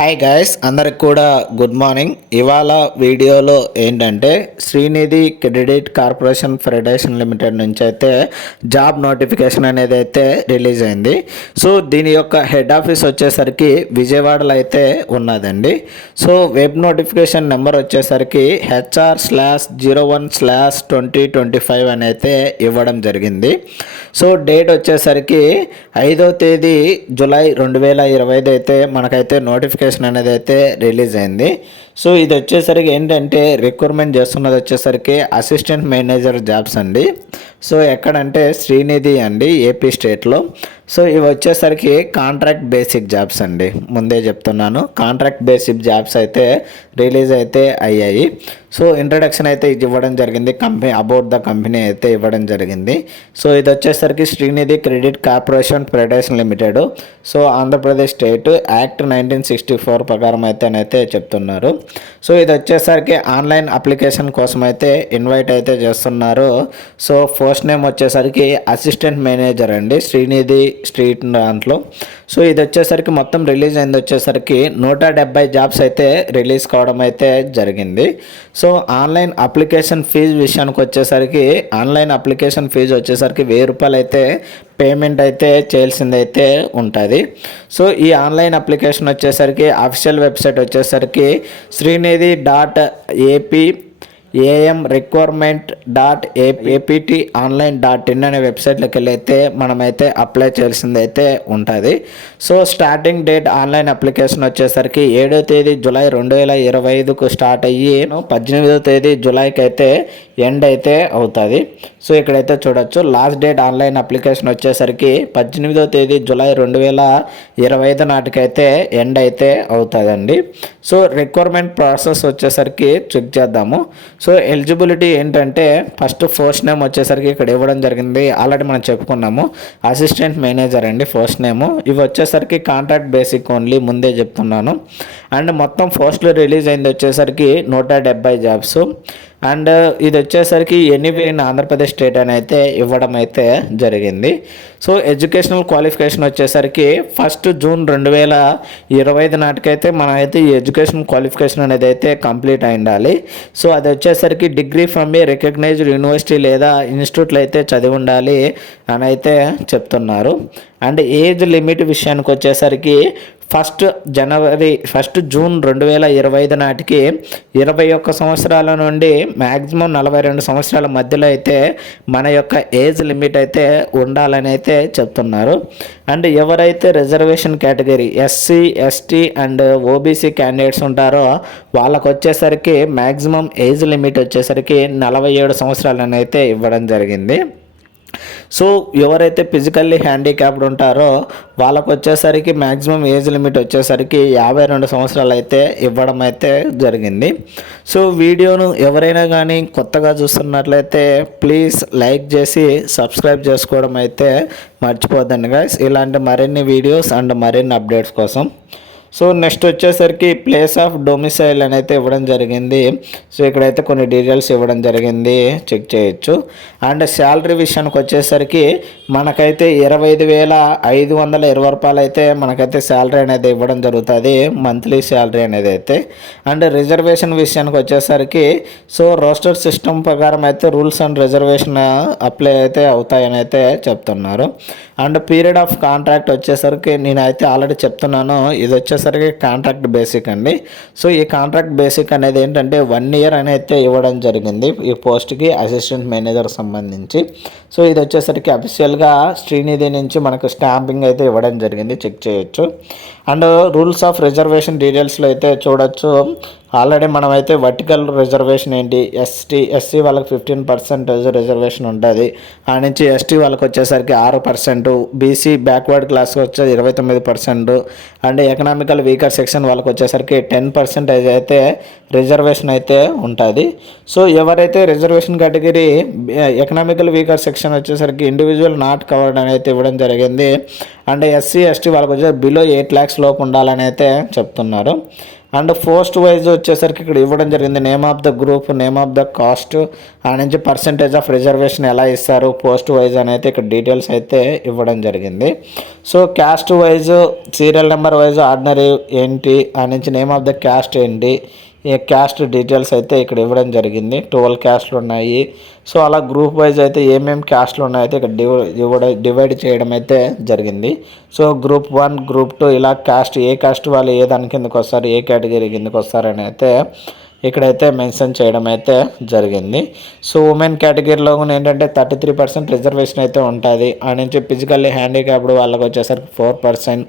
Hi guys అందరికి కూడా good morning ఇవాళ వీడియోలో ఏంటంటే Srinidhi credit corporation federation limited నుంచి అయితే జాబ్ నోటిఫికేషన్ అనేది అయితే రిలీజ్ అయింది. సో దీని యొక్క హెడ్ ఆఫీస్ వచ్చేసరికి విజయవాడలో అయితే ఉన్నదండి. సో వెబ్ నోటిఫికేషన్ నెంబర్ వచ్చేసరికి HR slash zero one slash twenty twenty five అని అయితే ఇవ్వడం జరిగింది. సో డేట్ వచ్చేసరికి ఐదో తేదీ జూలై రెండు వేల ఇరవై ఐదు అయితే మనకైతే నోటిఫికేషన్ అనేది అయితే రిలీజ్ అయింది. సో ఇది వచ్చేసరికి ఏంటంటే రిక్రూట్మెంట్ చేస్తున్నది వచ్చేసరికి అసిస్టెంట్ మేనేజర్ జాబ్స్ అండి. సో ఎక్కడంటే శ్రీనిధి అండి ఏపీ స్టేట్లో. సో ఇవి వచ్చేసరికి కాంట్రాక్ట్ బేసిక్ జాబ్స్ అండి. ముందే చెప్తున్నాను. కాంట్రాక్ట్ బేసిక్ జాబ్స్ అయితే రిలీజ్ అయితే అయ్యాయి. సో ఇంట్రడక్షన్ అయితే ఇది ఇవ్వడం జరిగింది. కంపెనీ అబౌట్ ద కంపెనీ అయితే ఇవ్వడం జరిగింది. సో ఇది వచ్చేసరికి Srinidhi credit corporation federation limited. So Andhra Pradesh state act nineteen sixty four ప్రకారం అయితేనైతే చెప్తున్నారు. సో ఇది వచ్చేసరికి ఆన్లైన్ అప్లికేషన్ కోసం అయితే ఇన్వైట్ అయితే చేస్తున్నారు. సో ఫస్ట్ నేమ్ వచ్చేసరికి అసిస్టెంట్ మేనేజర్ అండి. శ్రీనిధి స్ట్రీట్ దాంట్లో. సో ఇది వచ్చేసరికి మొత్తం రిలీజ్ అయింది వచ్చేసరికి నూట డెబ్బై జాబ్స్ అయితే రిలీజ్ కావడం అయితే జరిగింది. సో ఆన్లైన్ అప్లికేషన్ ఫీజు విషయానికి వచ్చేసరికి ఆన్లైన్ అప్లికేషన్ ఫీజు వచ్చేసరికి వెయ్యి రూపాయలు అయితే పేమెంట్ అయితే చేయాల్సింది అయితే ఉంటుంది. సో ఈ ఆన్లైన్ అప్లికేషన్ వచ్చేసరికి అఫీషియల్ వెబ్సైట్ వచ్చేసరికి Srinidhi dot AP AM requirement dot APT online dot in అనే వెబ్సైట్లోకి వెళ్ళి అయితే మనమైతే అప్లై చేయాల్సింది అయితే ఉంటుంది. So starting date online application వచ్చేసరికి ఏడో తేదీ జూలై రెండు వేల ఇరవై ఐదుకు స్టార్ట్ అయ్యి పద్దెనిమిదో తేదీ జూలైకి అయితే ఎండ్ అయితే అవుతుంది. సో ఇక్కడైతే చూడొచ్చు. లాస్ట్ డేట్ ఆన్లైన్ అప్లికేషన్ వచ్చేసరికి పద్దెనిమిదో తేదీ జూలై రెండు వేల ఇరవై ఐదు నాటికైతే ఎండ్ అయితే అవుతుందండి. సో రిక్వైర్మెంట్ ప్రాసెస్ వచ్చేసరికి చెక్ చేద్దాము. సో ఎలిజిబిలిటీ ఏంటంటే ఫస్ట్ ఫస్ట్ నేమ్ వచ్చేసరికి ఇక్కడ ఇవ్వడం జరిగింది. ఆల్రెడీ మనం చెప్పుకున్నాము. అసిస్టెంట్ మేనేజర్ అండి ఫస్ట్ నేము. ఇవి వచ్చేసరికి కాంట్రాక్ట్ బేసిక్ ఓన్లీ ముందే చెప్తున్నాను. అండ్ మొత్తం పోస్టులు రిలీజ్ అయింది వచ్చేసరికి నూట డెబ్బై జాబ్స్. అండ్ ఇది వచ్చేసరికి ఎనీవే ఇన్ ఆంధ్రప్రదేశ్ స్టేట్ అని అయితే ఇవ్వడం అయితే జరిగింది. సో ఎడ్యుకేషనల్ క్వాలిఫికేషన్ వచ్చేసరికి ఫస్ట్ జూన్ రెండు వేల ఇరవై ఐదు నాటికైతే మనం అయితే ఈ ఎడ్యుకేషన్ క్వాలిఫికేషన్ అనేది అయితే కంప్లీట్ అయి ఉండాలి సో అది వచ్చేసరికి degree from a recognised university లేదా ఇన్స్టిట్యూట్లో అయితే చదివి ఉండాలి అని అయితే చెప్తున్నారు. అండ్ ఏజ్ లిమిట్ విషయానికి వచ్చేసరికి ఫస్ట్ జనవరి ఫస్ట్ జూన్ రెండు వేల ఇరవై ఐదు నాటికి ఇరవై ఒక్క సంవత్సరాల నుండి మ్యాక్సిమం నలభై రెండు సంవత్సరాల మధ్యలో అయితే మన యొక్క ఏజ్ లిమిట్ అయితే ఉండాలని అయితే చెప్తున్నారు. అండ్ ఎవరైతే reservation category SC ST and OBC candidates ఉంటారో వాళ్ళకు వచ్చేసరికి మ్యాక్సిమం ఏజ్ లిమిట్ వచ్చేసరికి నలభై ఏడు సంవత్సరాలని అయితే ఇవ్వడం జరిగింది. సో ఎవరైతే ఫిజికల్లీ హ్యాండిక్యాప్డ్ ఉంటారో వాళ్ళకు వచ్చేసరికి మ్యాక్సిమం ఏజ్ లిమిట్ వచ్చేసరికి యాభై రెండు సంవత్సరాలు అయితే ఇవ్వడం అయితే జరిగింది. సో వీడియోను ఎవరైనా కానీ కొత్తగా చూస్తున్నట్లయితే ప్లీజ్ లైక్ చేసి సబ్స్క్రైబ్ చేసుకోవడం అయితే మర్చిపోద్దండి గాయస్ ఇలాంటి మరిన్ని వీడియోస్ అండ్ మరిన్ని అప్డేట్స్ కోసం సో నెక్స్ట్ వచ్చేసరికి ప్లేస్ ఆఫ్ డొమిసైల్ అని అయితే ఇవ్వడం జరిగింది. సో ఇక్కడైతే కొన్ని డీటెయిల్స్ ఇవ్వడం జరిగింది. చెక్ చేయొచ్చు. అండ్ శాలరీ విషయానికి వచ్చేసరికి మనకైతే ఇరవై ఐదు వేల ఐదు వందల ఇరవై రూపాయలు అయితే మనకైతే శాలరీ అనేది ఇవ్వడం జరుగుతుంది. మంత్లీ శాలరీ అనేది అయితే. అండ్ రిజర్వేషన్ విషయానికి వచ్చేసరికి సో రోస్టర్ సిస్టమ్ ప్రకారం అయితే రూల్స్ అండ్ రిజర్వేషన్ అప్లై అయితే అవుతాయని అయితే చెప్తున్నారు. అండ్ పీరియడ్ ఆఫ్ కాంట్రాక్ట్ వచ్చేసరికి నేనైతే ఆల్రెడీ చెప్తున్నాను. ఇది వచ్చేసరికి కాంట్రాక్ట్ బేసిక్ అండి. సో ఈ కాంట్రాక్ట్ బేసిక్ అనేది ఏంటంటే వన్ ఇయర్ అని అయితే ఇవ్వడం జరిగింది. ఈ పోస్ట్కి అసిస్టెంట్ మేనేజర్ సంబంధించి. సో ఇది వచ్చేసరికి అఫీషియల్గా శ్రీనిధి నుంచి మనకు స్టాంపింగ్ అయితే ఇవ్వడం జరిగింది. చెక్ చేయొచ్చు. అండ్ రూల్స్ ఆఫ్ రిజర్వేషన్ డీటెయిల్స్లో అయితే చూడొచ్చు. ఆల్రెడీ మనమైతే వర్టికల్ రిజర్వేషన్ ఏంటి? ఎస్టీ ఎస్సీ వాళ్ళకి ఫిఫ్టీన్ పర్సెంట్ రిజర్వేషన్ ఉంటుంది. ఆ నుంచి ఎస్టీ వాళ్ళకి వచ్చేసరికి ఆరు పర్సెంట్ బీసీ బ్యాక్వర్డ్ క్లాస్కి వచ్చే ఇరవై తొమ్మిది percent and economical weaker section వాళ్ళకి వచ్చేసరికి టెన్ పర్సెంటేజ్ అయితే రిజర్వేషన్ అయితే ఉంటుంది. సో ఎవరైతే reservation category economical weaker section వచ్చేసరికి ఇండివిజువల్ నాట్ కవర్డ్ అని అయితే ఇవ్వడం జరిగింది. అండ్ ఎస్సీ ఎస్టీ వాళ్ళకి వచ్చేసి బిలో ఎయిట్ ల్యాక్స్ లోపు ఉండాలని అయితే చెప్తున్నారు. అండ్ పోస్ట్ వైజ్ వచ్చేసరికి ఇక్కడ ఇవ్వడం జరిగింది. Name of the group name of the caste ఆ నుంచి పర్సంటేజ్ ఆఫ్ రిజర్వేషన్ ఎలా ఇస్తారు? పోస్ట్ వైజ్ అనేది ఇక్కడ డీటెయిల్స్ అయితే ఇవ్వడం జరిగింది. So caste wise serial number wise ordinary ఏంటి ఆ నుంచి నేమ్ ఆఫ్ ద క్యాస్ట్ ఏంటి క్యాస్ట్ డీటెయిల్స్ అయితే ఇక్కడ ఇవ్వడం జరిగింది. ట్వెల్వ్ క్యాస్ట్లు ఉన్నాయి. సో అలా గ్రూప్ వైజ్ అయితే ఏమేమి క్యాస్ట్లు ఉన్నాయో అయితే ఇక్కడ డివై డివైడ్ చేయడం అయితే జరిగింది. So group one group two ఇలా క్యాస్ట్ ఏ క్యాస్ట్ వాళ్ళు ఏ దాని కిందకు వస్తారు ఏ కేటగిరీ కిందకు వస్తారని అయితే ఇక్కడైతే మెన్షన్ చేయడం అయితే జరిగింది. సో ఉమెన్ కేటగిరీలో కూడా ఏంటంటే థర్టీ త్రీ పర్సెంట్ రిజర్వేషన్ అయితే ఉంటుంది. ఆ నుంచి ఫిజికల్లీ హ్యాండిక్యాప్డ్ వాళ్ళకి వచ్చేసరికి four percent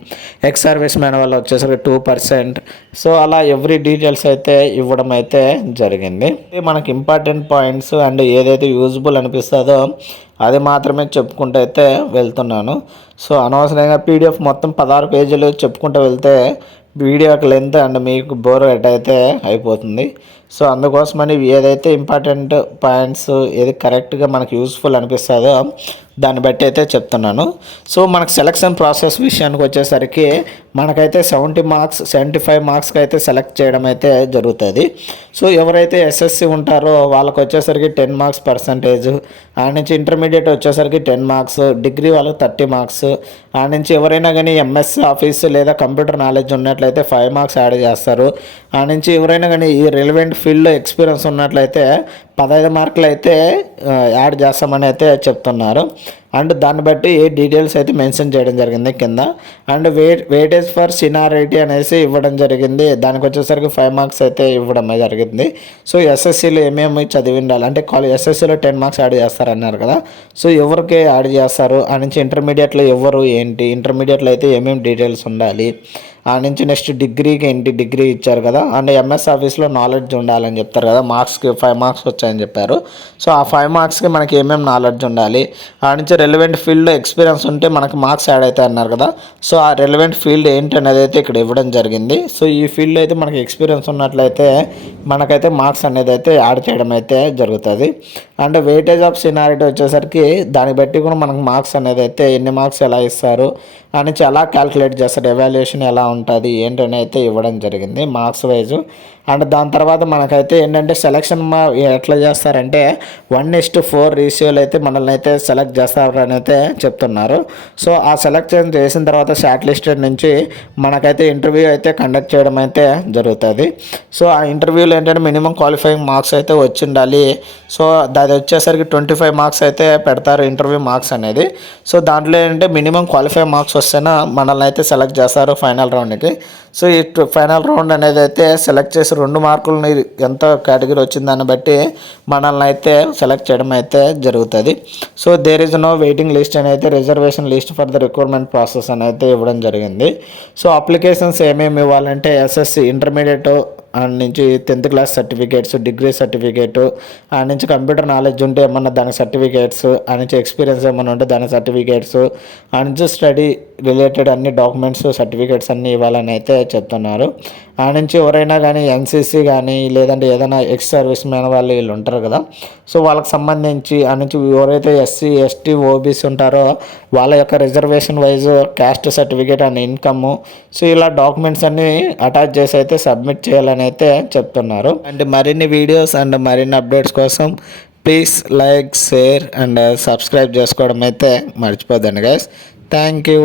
ex service man వాళ్ళు వచ్చేసరికి టూ పర్సెంట్. సో అలా ఎవ్రీ డీటెయిల్స్ అయితే ఇవ్వడం అయితే జరిగింది. మనకి ఇంపార్టెంట్ పాయింట్స్ అండ్ ఏదైతే యూజ్బుల్ అనిపిస్తుందో అది మాత్రమే చెప్పుకుంటూ అయితే వెళ్తున్నాను. సో అనవసరంగా పీడిఎఫ్ మొత్తం పదహారు పేజీలు చెప్పుకుంటూ వెళ్తే వీడియో యొక్క లెంత్ అండ్ మీకు బోర్ ఎట్ అయితే అయిపోతుంది. సో అందుకోసమని ఏదైతే ఇంపార్టెంట్ పాయింట్స్ ఏది కరెక్ట్గా మనకు యూస్ఫుల్ అనిపిస్తుందో దాన్ని బట్టి అయితే చెప్తున్నాను. సో మనకు సెలక్షన్ ప్రాసెస్ విషయానికి వచ్చేసరికి మనకైతే సెవెంటీ మార్క్స్ సెవెంటీ ఫైవ్ మార్క్స్కి అయితే సెలెక్ట్ చేయడం అయితే జరుగుతుంది. సో ఎవరైతే ఎస్ఎస్సి ఉంటారో వాళ్ళకి వచ్చేసరికి టెన్ మార్క్స్ పర్సంటేజ్ ఆ నుంచి ఇంటర్మీడియట్ వచ్చేసరికి టెన్ మార్క్స్ డిగ్రీ వాళ్ళకి థర్టీ మార్క్స్ ఆ నుంచి ఎవరైనా కానీ ఎంఎస్ ఆఫీస్ లేదా కంప్యూటర్ నాలెడ్జ్ ఉన్నట్లయితే ఫైవ్ మార్క్స్ యాడ్ చేస్తారు. ఆ నుంచి ఎవరైనా కానీ ఈ రిలవెంట్ ఫీల్డ్లో ఎక్స్పీరియన్స్ ఉన్నట్లయితే పదహైదు మార్కులు అయితే యాడ్ చేస్తామని అయితే చెప్తున్నారు. అండ్ దాన్ని బట్టి ఏ డీటెయిల్స్ అయితే మెన్షన్ చేయడం జరిగింది కింద. And wait weightage for seniority అనేసి ఇవ్వడం జరిగింది. దానికి వచ్చేసరికి ఫైవ్ మార్క్స్ అయితే ఇవ్వడం జరిగింది. సో ఎస్ఎస్సిలో ఏమేమి చదివి ఉండాలి? అంటే కాలేజ్ ఎస్ఎస్సీలో టెన్ మార్క్స్ యాడ్ చేస్తారన్నారు కదా. సో ఎవరికి యాడ్ చేస్తారు? ఆ నుంచి ఇంటర్మీడియట్లో ఎవరు ఏంటి? ఇంటర్మీడియట్లో అయితే ఏమేమి డీటెయిల్స్ ఉండాలి? ఆ నుంచి నెక్స్ట్ డిగ్రీకి ఏంటి డిగ్రీ ఇచ్చారు కదా. అండ్ ఎంఎస్ ఆఫీస్లో నాలెడ్జ్ ఉండాలని చెప్తారు కదా. మార్క్స్కి ఫైవ్ మార్క్స్ వచ్చాయని చెప్పారు. సో ఆ ఫైవ్ మార్క్స్కి మనకి ఏమేమి నాలెడ్జ్ ఉండాలి? ఆ నుంచి రెలివెంట్ ఫీల్డ్లో ఎక్స్పీరియన్స్ ఉంటే మనకి మార్క్స్ యాడ్ అవుతాయి అన్నారు కదా. సో ఆ రెలవెంట్ ఫీల్డ్ ఏంటి అనేది అయితే ఇక్కడ ఇవ్వడం జరిగింది. సో ఈ ఫీల్డ్లో అయితే మనకి ఎక్స్పీరియన్స్ ఉన్నట్లయితే మనకైతే మార్క్స్ అనేది అయితే యాడ్ చేయడం అయితే జరుగుతుంది. అండ్ వెయిటేజ్ ఆఫ్ సినారిటీ వచ్చేసరికి దాన్ని బట్టి కూడా మనకు మార్క్స్ అనేది అయితే ఎన్ని మార్క్స్ ఎలా ఇస్తారు? అని ఎలా క్యాలిక్యులేట్ చేస్తారు? ఎవాల్యుయేషన్ ఎలా ఉంటుంది ఏంటని అయితే ఇవ్వడం జరిగింది. మార్క్స్ వైజ్ అండ్ దాని తర్వాత మనకైతే ఏంటంటే సెలక్షన్ మా ఎట్లా చేస్తారంటే వన్ ఇస్ట్ ఫోర్ రేషియోలు అయితే మనల్ని అయితే సెలెక్ట్ చేస్తారని అయితే చెప్తున్నారు. సో ఆ సెలెక్షన్ చేసిన తర్వాత షార్ట్ లిస్టెడ్ నుంచి మనకైతే ఇంటర్వ్యూ అయితే కండక్ట్ చేయడం అయితే జరుగుతుంది. సో ఆ ఇంటర్వ్యూలో ఏంటంటే మినిమం క్వాలిఫైయింగ్ మార్క్స్ అయితే వచ్చి ఉండాలి సో అది వచ్చేసరికి ట్వంటీ ఫైవ్ మార్క్స్ అయితే పెడతారు ఇంటర్వ్యూ మార్క్స్ అనేది. సో దాంట్లో ఏంటంటే మినిమం క్వాలిఫై మార్క్స్ వస్తేనే మనల్ని అయితే సెలెక్ట్ చేస్తారు ఫైనల్ రౌండ్కి సో ఈ ఫైనల్ రౌండ్ అనేది అయితే సెలెక్ట్ చేసి రెండు మార్కులు ఎంత కేటగిరీ వచ్చిందాన్ని బట్టి మనల్ని అయితే సెలెక్ట్ చేయడం అయితే జరుగుతుంది. So there is no waiting list అని అయితే reservation list for the recruitment process అని అయితే ఇవ్వడం జరిగింది. సో అప్లికేషన్స్ ఏమేమి ఇవ్వాలంటే ఎస్ఎస్సి ఇంటర్మీడియట్ ఆ నుంచి tenth class certificates degree certificate ఆయన నుంచి కంప్యూటర్ నాలెడ్జ్ ఉంటే ఏమన్నా దాని సర్టిఫికేట్స్ ఆ నుంచి ఎక్స్పీరియన్స్ ఏమన్నా ఉంటే దాని సర్టిఫికేట్స్ ఆ నుంచి స్టడీ రిలేటెడ్ అన్ని డాక్యుమెంట్స్ సర్టిఫికేట్స్ అన్నీ ఇవ్వాలని అయితే చెప్తున్నారు. ఆ నుంచి ఎవరైనా కానీ ఎన్సీసీ కానీ లేదంటే ఏదైనా ఎక్స్ సర్వీస్ మ్యాన్ వాళ్ళు వీళ్ళు ఉంటారు కదా. సో వాళ్ళకి సంబంధించి ఆ నుంచి ఎవరైతే ఎస్సీ ఎస్టీ ఓబీసీ ఉంటారో వాళ్ళ యొక్క reservation wise caste certificate and income. So ఇలా డాక్యుమెంట్స్ అన్ని అటాచ్ చేసి అయితే సబ్మిట్ చేయాలని అయితే చెప్తున్నారు. అండ్ మరిన్ని వీడియోస్ అండ్ మరిన్ని అప్డేట్స్ కోసం please like share and subscribe చేసుకోవడం అయితే మర్చిపోద్దండి గైస్ థ్యాంక్ యూ